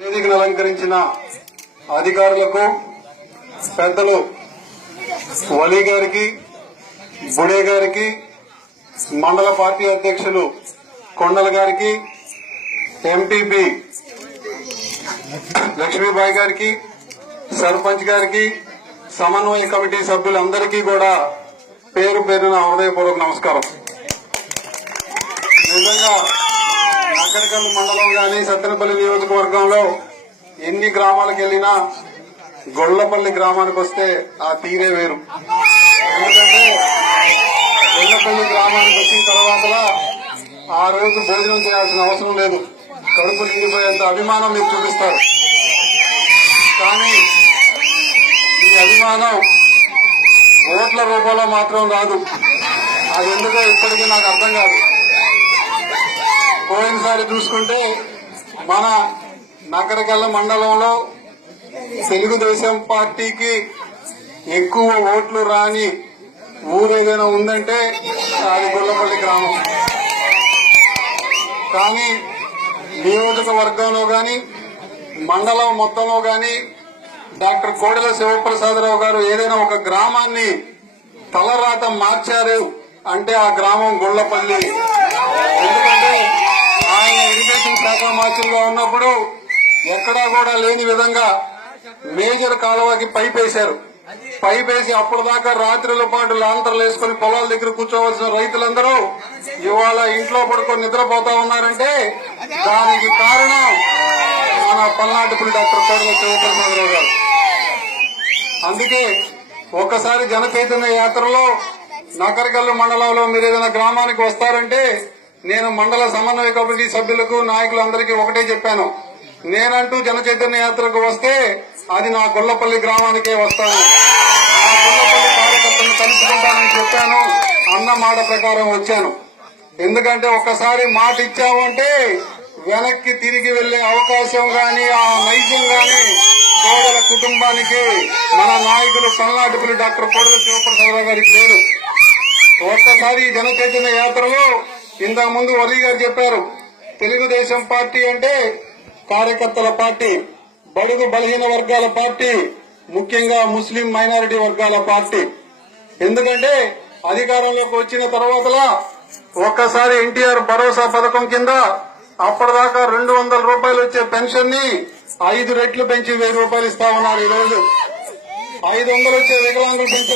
వేదికను అలంకరించిన అధికారులకు పెద్దలు వలీ గారికి బుడే గారికి మండల పార్టీ అధ్యక్షులు కొండల గారికి ఎంపీపీ లక్ష్మీబాయి గారికి సర్పంచ్ గారికి సమన్వయ కమిటీ సభ్యులందరికీ కూడా పేరు పేరున హృదయపూర్వక నమస్కారం. నిజంగా నక్కడికల్లు మండలం గాని సత్తెనపల్లి నియోజకవర్గంలో ఎన్ని గ్రామాలకు వెళ్ళినా గొల్లపల్లి గ్రామానికి వస్తే ఆ తీరే వేరు. ఎందుకంటే గొల్లపల్లి గ్రామానికి వచ్చిన తర్వాత ఆ రోజు భోజనం చేయాల్సిన అవసరం లేదు. కడుపు నిండిపోయేంత అభిమానం మీరు చూపిస్తారు. కానీ ఈ అభిమానం ఓట్ల రూపంలో మాత్రం రాదు. అది ఎందుకో ఇప్పటికీ నాకు అర్థం కాదు. పోయినసారి చూసుకుంటే మన నగరకల్ల మండలంలో తెలుగుదేశం పార్టీకి ఎక్కువ ఓట్లు రాని ఊరు ఏదైనా ఉందంటే అది గొల్లపల్లి గ్రామం. కానీ నియోజకవర్గంలో గాని మండలం మొత్తంలో గాని డాక్టర్ కోడెల శివప్రసాదరావు గారు ఏదైనా ఒక గ్రామాన్ని తలరాత మార్చారు అంటే ఆ గ్రామం గొల్లపల్లి ఎందుకంటే ఆయన ఇరిగేషన్ ఉన్నప్పుడు ఎక్కడా కూడా లేని విధంగా మేజర్ కాలువకి పైప్ వేశారు. పైప్ వేసి అప్పుడు దాకా రాత్రుల పాటు లాంతర్లు వేసుకుని పొలాల దగ్గర కూర్చోవలసిన రైతులందరూ ఇవాళ ఇంట్లో పడుకొని నిద్రపోతా ఉన్నారంటే దానికి కారణం మన పల్నాటిపుల్ డాక్టర్ కోడల శివప్రసాదరావు గారు. అందుకే ఒక్కసారి జనచైతన్య యాత్రలో నకరకల్లు మండలంలో మీరు ఏదైనా గ్రామానికి వస్తారంటే నేను మండల సమన్వయ కమిటీ సభ్యులకు నాయకులందరికీ ఒకటే చెప్పాను. నేనంటూ జన చైతన్య యాత్రకు వస్తే అది నా గొల్లపల్లి గ్రామానికే వస్తాను. ఆ గొల్లపల్లి కార్యకర్తలను కలుసుకుంటానని చెప్పాను. అన్న మాట ప్రకారం వచ్చాను. ఎందుకంటే ఒక్కసారి మాట ఇచ్చాము అంటే వెనక్కి తిరిగి వెళ్ళే అవకాశం గాని ఆ నైజం గాని సోదర కుటుంబానికి మన నాయకులు పల్నాటిపులు డాక్టర్ కోడల శివప్రసాదరావు గారికి లేదు. ఒక్కసారి జన చైతన్య యాత్రలో ఇంతకు ముందు వలి గారు చెప్పారు తెలుగుదేశం పార్టీ అంటే కార్యకర్తల పార్టీ బడుగు బలహీన వర్గాల పార్టీ ముఖ్యంగా ముస్లిం మైనారిటీ వర్గాల పార్టీ. ఎందుకంటే అధికారంలోకి వచ్చిన తర్వాతలా ఒక్కసారి ఎన్టీఆర్ భరోసా పథకం కింద అప్పటిదాకా రెండు వందల రూపాయలు వచ్చే పెన్షన్ని ఐదు రెట్లు పెంచి వెయ్యి రూపాయలు ఇస్తా ఉన్నారు ఈ రోజు ఐదు వందలు వచ్చే వికలాంగులు పెన్షన్